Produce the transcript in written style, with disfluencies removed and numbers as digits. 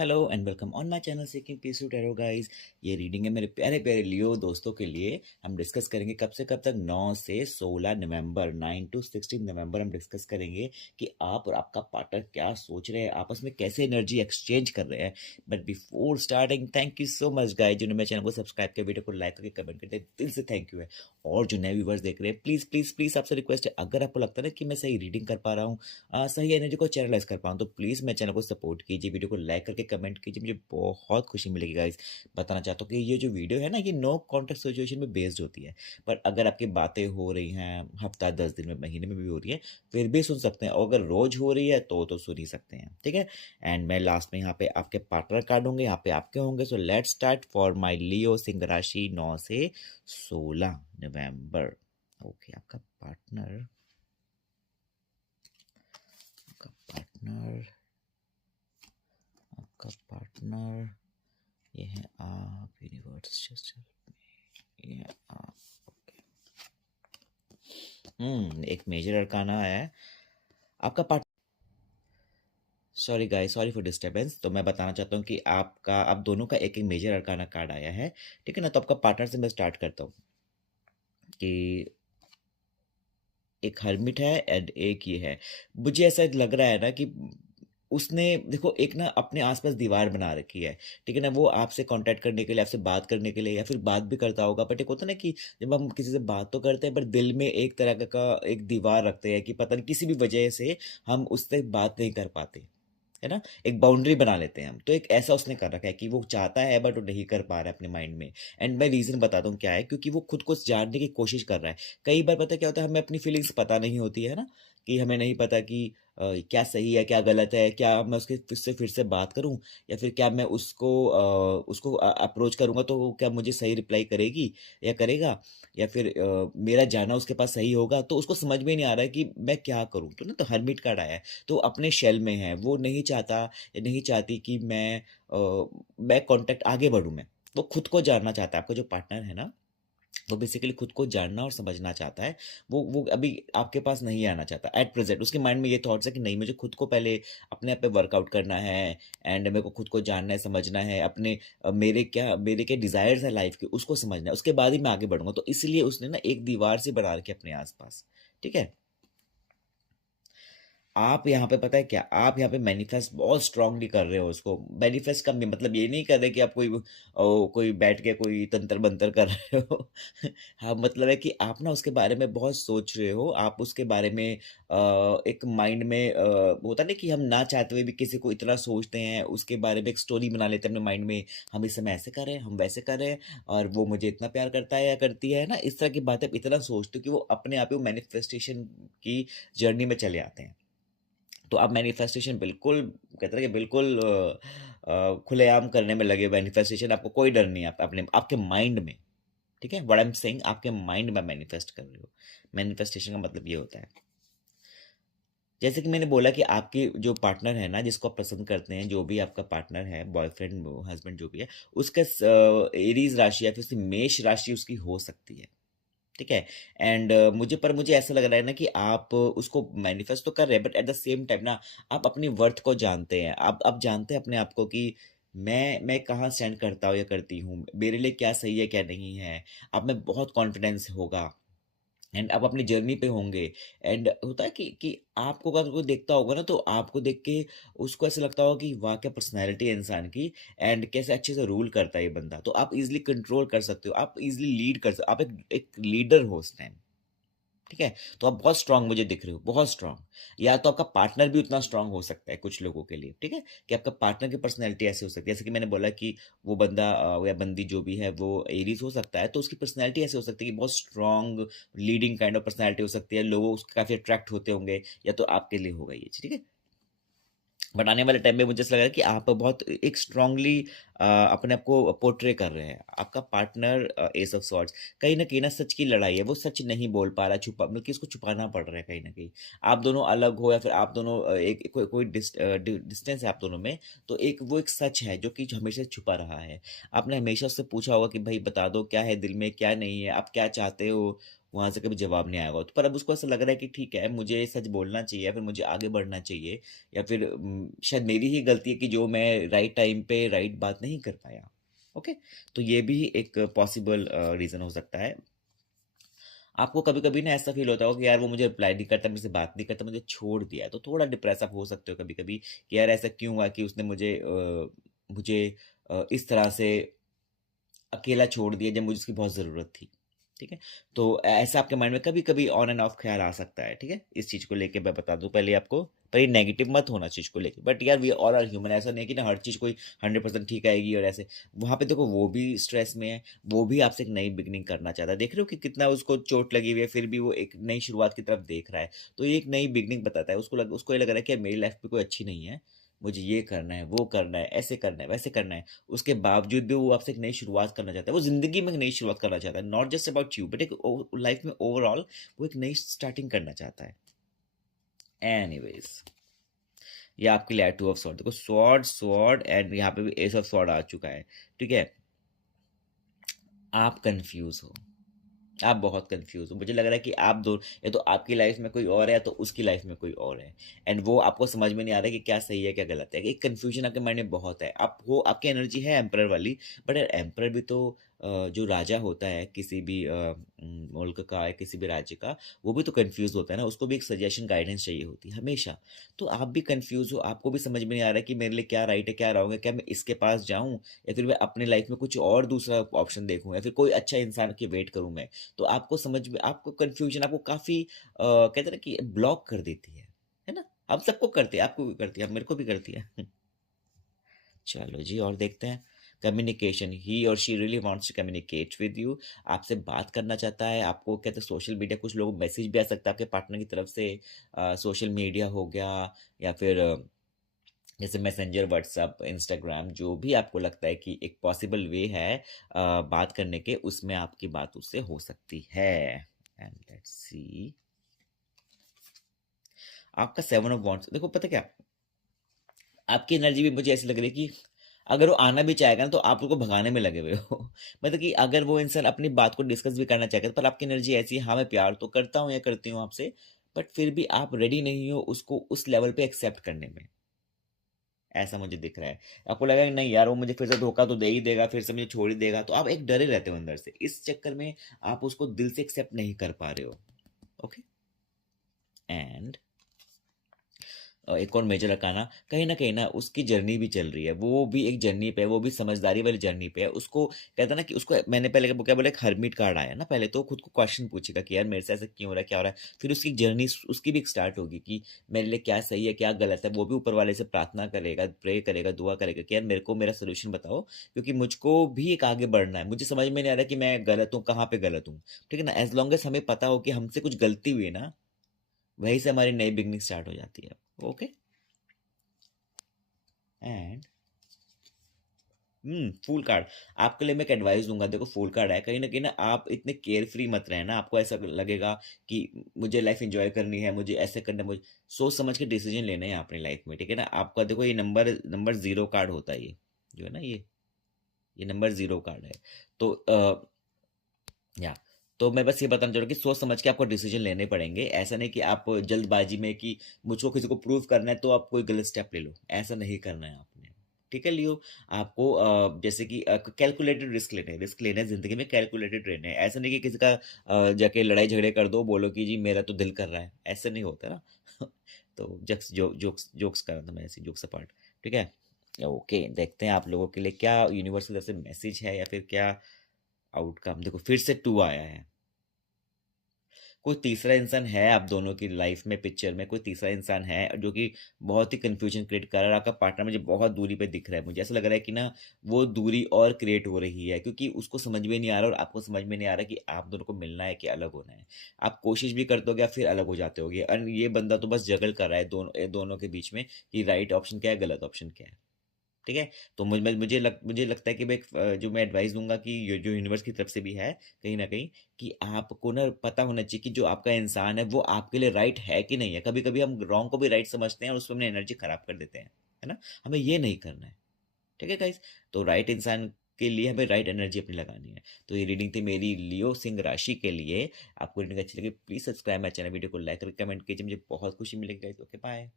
Hello and welcome on my channel seeking peace tarot guys. ये reading है मेरे प्यारे प्यारे लियो दोस्तों के लिए। हम डिस्कस करेंगे कब से कब तक 9 से 16 नवंबर 9 टू 16 नवंबर हम डिस्कस करेंगे कि आप और आपका पार्टनर क्या सोच रहे हैं, आपस में कैसे एनर्जी एक्सचेंज कर रहे हैं। But before starting thank you so much guys, जिन्होंने मेरे चैनल को सब्सक्राइब किया, वीडियो को लाइक करके कमेंट करते हैं, दिल से थैंक यू है। और जो नए व्यूवर्स देख रहे हैं, प्लीज़ प्लीज़ प्लीज़ आपसे रिक्वेस्ट है, अगर आपको लगता है ना कि मैं सही रीडिंग कर पा रहा हूँ, सही एनर्जी को चैनलाइज कर पाऊँ, तो प्लीज़ मेरे चैनल को सपोर्ट कीजिए, वीडियो को लाइक करके कमेंट कीजिए, मुझे बहुत खुशी मिलेगी गाइस। बताना चाहता हूँ कि ये जो वीडियो है ना, ये नो कॉन्टेक्स्ट सिचुएशन में बेस्ड होती है। पर अगर आपकी बातें हो रही हैं हफ्ता 10 दिन में, महीने में भी हो रही है, फिर भी सुन सकते हैं। और अगर रोज हो रही है तो सुन ही सकते हैं, ठीक है। एंड मैं लास्ट में यहाँ पे आपके पार्टनर कार्ड होंगे, यहाँ पे आपके होंगे। So let's start for my Leo सिंह राशि 9 से 16 नवंबर। ओके, आपका पार्टनर पार्टनर आपका पार्टनर ये है आप। यूनिवर्स जस्ट ये आप। एक मेजर अरकाना है आपका part. Sorry guys, sorry for disturbance. तो मैं बताना चाहता हूँ कि आप दोनों का एक एक मेजर अरकाना कार्ड आया है, ठीक है ना। तो आपका पार्टनर से मैं स्टार्ट करता हूँ कि एक हर्मिट है एंड एक ये है। मुझे ऐसा लग रहा है ना कि उसने देखो एक ना अपने आसपास दीवार बना रखी है, ठीक है ना। वो आपसे कांटेक्ट करने के लिए, आपसे बात करने के लिए, या फिर बात भी करता होगा, बट एक होता है ना कि जब हम किसी से बात तो करते हैं पर दिल में एक तरह का एक दीवार रखते हैं कि पता नहीं किसी भी वजह से हम उससे बात नहीं कर पाते, है ना। एक बाउंड्री बना लेते हैं हम। तो एक ऐसा उसने कर रखा है कि वो चाहता है बट वो नहीं कर पा रहा है अपने माइंड में। एंड मैं रीज़न बताता हूँ क्या है, क्योंकि वो खुद को जानने की कोशिश कर रहा है। कई बार पता है क्या होता है, हमें अपनी फीलिंग्स पता नहीं होती है ना, कि हमें नहीं पता कि क्या सही है क्या गलत है, क्या मैं उसके फिर से बात करूं, या फिर क्या मैं उसको अप्रोच करूंगा तो वो क्या मुझे सही रिप्लाई करेगी या करेगा, या फिर मेरा जाना उसके पास सही होगा। तो उसको समझ में नहीं आ रहा है कि मैं क्या करूं। तो ना, तो हर्मिट कार्ड आया है, तो अपने शेल में है। वो नहीं चाहता या नहीं चाहती कि मैं कांटेक्ट आगे बढ़ूं। मैं वो खुद को जानना चाहता है। आपका जो पार्टनर है ना, वो बेसिकली खुद को जानना और समझना चाहता है। वो अभी आपके पास नहीं आना चाहता एट प्रेजेंट। उसके माइंड में ये थॉट्स है कि नहीं, मुझे खुद को पहले अपने आप पे वर्कआउट करना है, एंड मेरे को खुद को जानना है, समझना है, अपने मेरे क्या डिजायर्स है लाइफ के, उसको समझना है, उसके बाद ही मैं आगे बढ़ूंगा। तो इसलिए उसने ना एक दीवार से बना रखी है अपने आसपास, ठीक है। आप यहाँ पे पता है क्या, आप यहाँ पे मैनिफेस्ट बहुत स्ट्रांगली कर रहे हो उसको। मैनिफेस्ट का मतलब ये नहीं कर रहे कि आप कोई बैठ के कोई तंत्र मंत्र कर रहे हो। हाँ, मतलब है कि आप ना उसके बारे में बहुत सोच रहे हो। आप उसके बारे में एक माइंड में होता नहीं कि हम ना चाहते हुए भी किसी को इतना सोचते हैं, उसके बारे में एक स्टोरी बना लेते हैं अपने माइंड में। हम इस समय ऐसे कर रहे हैं, हम वैसे कर रहे हैं, और वो मुझे इतना प्यार करता है या करती है ना। इस तरह की बातें आप इतना सोचते हो कि वो अपने आप ही मैनिफेस्टेशन की जर्नी में चले आते हैं। तो आप मैनिफेस्टेशन बिल्कुल, कहते हैं कि बिल्कुल खुलेआम करने में लगे। मैनिफेस्टेशन आपको कोई डर नहीं है, आप अपने आपके माइंड में, ठीक है। व्हाट आई एम सेइंग, आपके माइंड में मैनिफेस्ट कर रहे हो। मैनिफेस्टेशन का मतलब ये होता है, जैसे कि मैंने बोला कि आपके जो पार्टनर है ना, जिसको आप पसंद करते हैं, जो भी आपका पार्टनर है, बॉयफ्रेंड हस्बैंड जो भी है, उसका एरीज राशि या फिर उसकी मेष राशि उसकी हो सकती है, ठीक है। एंड मुझे ऐसा लग रहा है ना कि आप उसको मैनिफेस्ट तो कर रहे हैं, but at the same time ना, आप अपनी वर्थ को जानते हैं। आप जानते हैं अपने आप को कि मैं कहाँ स्टैंड करता हूँ या करती हूँ, मेरे लिए क्या सही है क्या नहीं है। आप में बहुत कॉन्फिडेंस होगा, एंड आप अपनी जर्नी पे होंगे। एंड होता है कि आपको अगर कोई देखता होगा ना, तो आपको देख के उसको ऐसा लगता होगा कि वाह क्या पर्सनैलिटी है इंसान की, एंड कैसे अच्छे से रूल करता है ये बंदा। तो आप इजिली कंट्रोल कर सकते हो, आप इजिली लीड कर सकते हो, आप एक लीडर हो उस टाइम, ठीक है। तो आप बहुत स्ट्रांग मुझे दिख रहे हो, बहुत स्ट्रांग। या तो आपका पार्टनर भी उतना स्ट्रांग हो सकता है कुछ लोगों के लिए, ठीक है, कि आपका पार्टनर की पर्सनैलिटी ऐसी हो सकती है। जैसे कि मैंने बोला कि वो बंदा या बंदी जो भी है वो एरीज हो सकता है, तो उसकी पर्सनैलिटी ऐसी हो सकती है कि बहुत strong leading kind of personality हो सकती है। लोग उसके काफी अट्रैक्ट होते होंगे, या तो आपके लिए होगा ये, ठीक है। बट आने वाले टाइम में मुझे ऐसा लग रहा है कि आप बहुत एक स्ट्रांगली अपने आप को पोर्ट्रे कर रहे हैं। आपका पार्टनर एस ऑफ सॉर्ड्स, कहीं ना सच की लड़ाई है। वो सच नहीं बोल पा रहा, छुपा मतलब कि इसको छुपाना पड़ रहा है कहीं ना कहीं। आप दोनों अलग हो, या फिर आप दोनों एक कोई डिस्टेंस है आप दोनों में, तो वो एक सच है जो कि हमेशा छुपा रहा है। आपने हमेशा उससे पूछा होगा कि भाई बता दो क्या है दिल में क्या नहीं है, आप क्या चाहते हो, वहाँ से कभी जवाब नहीं आएगा। तो पर अब उसको ऐसा लग रहा है कि ठीक है, मुझे सच बोलना चाहिए या फिर मुझे आगे बढ़ना चाहिए, या फिर शायद मेरी ही गलती है कि जो मैं राइट टाइम पे राइट बात नहीं कर पाया। ओके, तो ये भी एक पॉसिबल रीज़न हो सकता है। आपको कभी-कभी ना ऐसा फ़ील होता होगा कि यार वो मुझे रिप्लाई नहीं करता, मेरे से बात नहीं करता, मुझे छोड़ दिया है। तो थोड़ा डिप्रेस आप हो सकते हो कभी-कभी कि यार ऐसा क्यों हुआ कि उसने मुझे इस तरह से अकेला छोड़ दिया जब मुझे उसकी बहुत ज़रूरत थी। ठीक है? तो ऐसा आपके माइंड में कभी-कभी ऑन एंड ऑफ ख़्याल आ सकता है, ठीक है? इस चीज़ को लेके मैं बता दूँ पहले आपको, पर ये नेगेटिव मत होना चीज़ को लेके। बट यार वी ऑल आर ह्यूमन, ऐसा नहीं है कि ना हर चीज़ कोई 100% ठीक आएगी और ऐसे। वहाँ पे देखो वो भी स्ट्रेस में है, वो भी आपसे एक नई बिगिनिंग करना चाहता है। देख रहे हो कि कितना उसको चोट लगी हुई है, फिर भी वो एक नई शुरुआत की तरफ देख रहा है। तो ये एक नई बिगिनिंग बताता है। उसको ये लग रहा है कि यार मेरी लाइफ़ में कोई अच्छी नहीं है, मुझे ये करना है, वो करना है, ऐसे करना है, वैसे करना है। उसके बावजूद भी वो आपसे एक नई शुरुआत करना चाहता है। वो ज़िंदगी में एक नई शुरुआत करना चाहता है, not just about you, but एक लाइफ में ओवरऑल वो एक नई स्टार्टिंग करना चाहता है। एनीवेज, ये आपके लिए टू ऑफ स्वॉर्ड, देखो स्वॉर्ड स्वॉर्ड एंड यहाँ पे भी एस ऑफ स्वॉर्ड आ चुका है। ठीक है, आप कंफ्यूज हो, आप बहुत कंफ्यूज हो। मुझे लग रहा है कि आप दो, या तो आपकी लाइफ में कोई और है या तो उसकी लाइफ में कोई और है, एंड वो आपको समझ में नहीं आ रहा है कि क्या सही है क्या गलत है। एक कंफ्यूजन आपके माइंड में बहुत है। आप हो, आपकी एनर्जी है एम्परर वाली, बट एम्परर भी तो जो राजा होता है किसी भी मुल्क का या किसी भी राज्य का, वो भी तो कंफ्यूज होता है ना, उसको भी एक सजेशन गाइडेंस चाहिए होती है हमेशा। तो आप भी कंफ्यूज हो, आपको भी समझ में नहीं आ रहा है कि मेरे लिए क्या राइट है क्या रॉन्ग है, क्या मैं इसके पास जाऊं या फिर मैं अपनी लाइफ में कुछ और दूसरा ऑप्शन देखूं, या फिर कोई अच्छा इंसान की वेट करूं मैं। तो आपको समझ में, आपको कन्फ्यूजन आपको काफ़ी कहते हैं ना कि ब्लॉक कर देती है ना? हम सबको करती है, आपको भी करती है, अब मेरे को भी करती है। चलो जी, और देखते हैं। कम्युनिकेशन, ही और she really wants to communicate with you, आपसे बात करना चाहता है। आपको कहते हैं सोशल मीडिया, कुछ लोग मैसेज भी आ सकता है आपके पार्टनर की तरफ से, सोशल मीडिया हो गया, या फिर जैसे मैसेंजर, व्हाट्सअप, इंस्टाग्राम, जो भी आपको लगता है कि एक पॉसिबल वे है बात करने के, उसमें आपकी बात उससे हो सकती है। एंड लेट्स सी, आपका सेवन ऑफ वॉन्ट्स, देखो पता क्या, आपकी एनर्जी भी मुझे ऐसी लग रही है कि अगर वो आना भी चाहेगा ना तो आप उसको भगाने में लगे हुए हो। मतलब कि अगर वो इंसान अपनी बात को डिस्कस भी करना चाहेगा, पर आपकी एनर्जी ऐसी है, हाँ मैं प्यार तो करता हूँ या करती हूँ आपसे, बट फिर भी आप रेडी नहीं हो उसको उस लेवल पे एक्सेप्ट करने में। ऐसा मुझे दिख रहा है। आपको लगा कि नहीं यार वो मुझे फिर से धोखा तो दे ही देगा, फिर से मुझे छोड़ ही देगा, तो आप एक डरे रहते हो अंदर से, इस चक्कर में आप उसको दिल से एक्सेप्ट नहीं कर पा रहे हो। ओके, एंड एक और मेजर अकाना, कहीं ना उसकी जर्नी भी चल रही है, वो भी एक जर्नी पे है, वो भी समझदारी वाली जर्नी पे है। उसको कहता है ना कि उसको, मैंने पहले क्या बोला, एक हर्मिट कार्ड आया ना, पहले तो खुद को क्वेश्चन पूछेगा कि यार मेरे से ऐसा क्यों हो रहा है, क्या हो रहा है। फिर उसकी जर्नी, उसकी भी एक स्टार्ट होगी कि मेरे लिए क्या सही है क्या गलत है। वो भी ऊपर वाले से प्रार्थना करेगा, प्रे करेगा, दुआ करेगा कि यार मेरे को मेरा सोल्यूशन बताओ, क्योंकि मुझको भी एक आगे बढ़ना है। मुझे समझ में नहीं आ रहा कि मैं गलत हूँ, कहाँ पे गलत हूँ। ठीक है ना, एज लॉन्ग एज हमें पता हो कि हमसे कुछ गलती हुई है ना, वहीं से हमारी नई बिगनिंग स्टार्ट हो जाती है। ओके, एंड फूल कार्ड, आपके लिए मैं एक एडवाइस दूंगा। देखो फूल कार्ड है, कहीं ना आप इतने केयर फ्री मत रहना। आपको ऐसा लगेगा कि मुझे लाइफ एंजॉय करनी है, मुझे ऐसे करना है, मुझे सोच समझ के डिसीजन लेने हैं अपनी लाइफ में। ठीक है ना, आपका देखो ये नंबर नंबर जीरो कार्ड होता है, ये जो है ना, ये नंबर जीरो कार्ड है। तो या तो मैं बस ये बताना चाह रहा हूँ कि सोच समझ के आपको डिसीजन लेने पड़ेंगे। ऐसा नहीं कि आप जल्दबाजी में कि मुझको किसी को प्रूव करना है तो आप कोई गलत स्टेप ले लो, ऐसा नहीं करना है आपने। ठीक है लियो, आपको जैसे कि कैलकुलेटेड रिस्क लेने हैं जिंदगी में, कैलकुलेटेड रहने हैं। ऐसा नहीं कि किसी का जाके लड़ाई झगड़े कर दो, बोलो कि जी मेरा तो दिल कर रहा है, ऐसा नहीं होता ना। तो जोक्स जोक्स कर रहा था मैं, ऐसे जोक्स अपार्ट। ठीक है, ओके, देखते हैं आप लोगों के लिए क्या यूनिवर्स की तरफ से मैसेज है या फिर क्या आउटकम। देखो फिर से टू आया है, कोई तीसरा इंसान है आप दोनों की लाइफ में, पिक्चर में कोई तीसरा इंसान है जो कि बहुत ही कंफ्यूजन क्रिएट कर रहा है। आपका पार्टनर मुझे बहुत दूरी पे दिख रहा है, मुझे ऐसा लग रहा है कि ना वो दूरी और क्रिएट हो रही है, क्योंकि उसको समझ में नहीं आ रहा और आपको समझ में नहीं आ रहा कि आप दोनों को मिलना है कि अलग होना है। आप कोशिश भी करते हो या फिर अलग हो जाते होगे, और ये बंदा तो बस जगल कर रहा है दोनों के बीच में कि राइट ऑप्शन क्या है, गलत ऑप्शन क्या है। ठीक है, तो मुझे लगता है कि मैं जो मैं एडवाइस दूंगा कि ये जो यूनिवर्स की तरफ से भी है, कहीं ना कहीं, कि आपको ना पता होना चाहिए कि जो आपका इंसान है वो आपके लिए राइट है कि नहीं है। कभी कभी हम रॉन्ग को भी राइट समझते हैं और उसमें अपनी एनर्जी खराब कर देते हैं, है ना। हमें ये नहीं करना है। ठीक है गाइस, तो राइट इंसान के लिए हमें राइट एनर्जी अपनी लगानी है। तो ये रीडिंग थी मेरी लियो सिंह राशि के लिए। आपको रीडिंग अच्छी लगी please subscribe my channel, video को लाइक करके कमेंट कीजिए, मुझे बहुत खुशी मिलेगी गाइस। Okay bye.